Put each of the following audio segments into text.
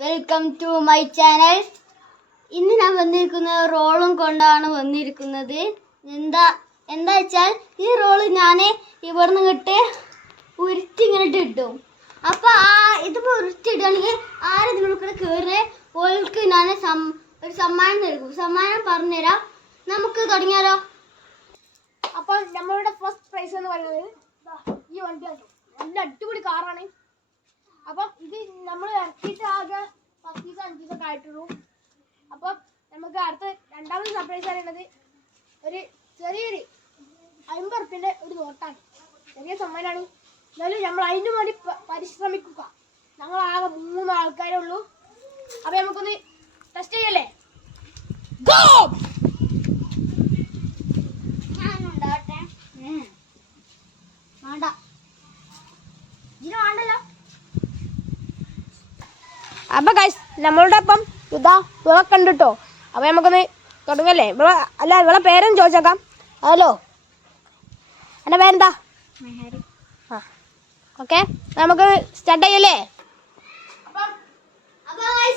Welcome to my channel ഇന്ന് ഞാൻ വന്നിരിക്കുന്നത് റോളും കൊണ്ടാണ് വന്നിരിക്കുന്നത്. എന്താ എന്താ വെച്ചാൽ ഈ റോൾ ഞാൻ ഇവിടുന്ന് ഇങ്ങോട്ട് ഉരുത്തി ഇങ്ങനെ ഇട്ടു അപ്പൊ ആ ഇതിപ്പോ ഉരുട്ടി ഇടുകയാണെങ്കിൽ ആരും കൂടെ കയറി ഓൾക്ക് ഞാൻ ഒരു സമ്മാനം നൽകും. സമ്മാനം പറഞ്ഞുതരാം. നമുക്ക് തുടങ്ങിയാലോ? അപ്പോൾ നമ്മളുടെ ഫസ്റ്റ് പ്രൈസ് എന്ന് പറയുന്നത് ഈ വണ്ടി നല്ല അടിപൊളി കാറാണ് അപ്പം ഇത് നമ്മൾ ഇറക്കിയിട്ട് ആയിട്ടുള്ളൂ അപ്പം നമുക്ക് അടുത്ത രണ്ടാമത് സർപ്രൈസ് പറയുന്നത് ഒരു ചെറിയൊരു അമ്പത് റുപ്യന്റെ ഒരു നോട്ടാണ് ചെറിയ സമ്മാനമാണ് എന്നാലും നമ്മൾ അതിനു വേണ്ടി പരിശ്രമിക്കുക. ഞങ്ങൾ ആകെ മൂന്ന് ആൾക്കാരേ ഉള്ളൂ. അപ്പം നമുക്കൊന്ന് ടെസ്റ്റ് ചെയ്യല്ലേ? ഗോ വേണ്ട. ഇതിന് വേണ്ടല്ലോ. അപ്പൊ ഗൈസ് നമ്മളുടെ അപ്പം ഇതാ ഇവളെ കണ്ടിട്ടോ? അപ്പൊ നമുക്കൊന്ന് തുടങ്ങല്ലേ? ഇവളെ അല്ല ഇവളെ പേരും ചോദിച്ചേക്കാം. ഹലോ? എന്റെ പേരെന്താ? ആ. ഓക്കെ നമുക്ക് സ്റ്റാർട്ട് ചെയ്യല്ലേ? അപ്പൊ guys,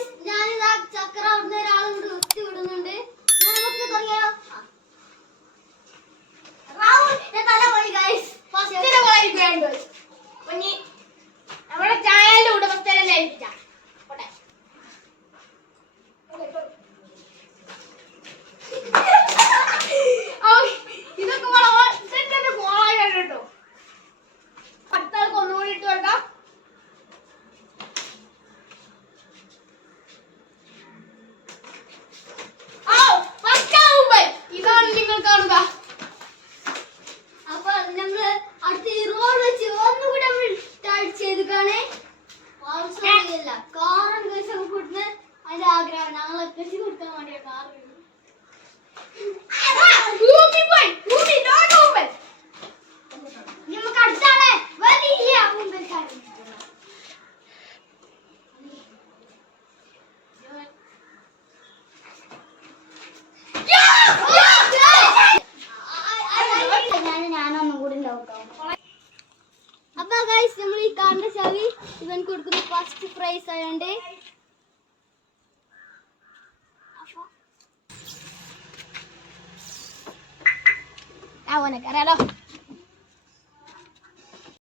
അപ്പൊ ഗൈസ് നമ്മൾ ഈ കാറിന്റെ ചവി ഇവൻ കൊടുക്കുന്ന ഫസ്റ്റ് പ്രൈസ്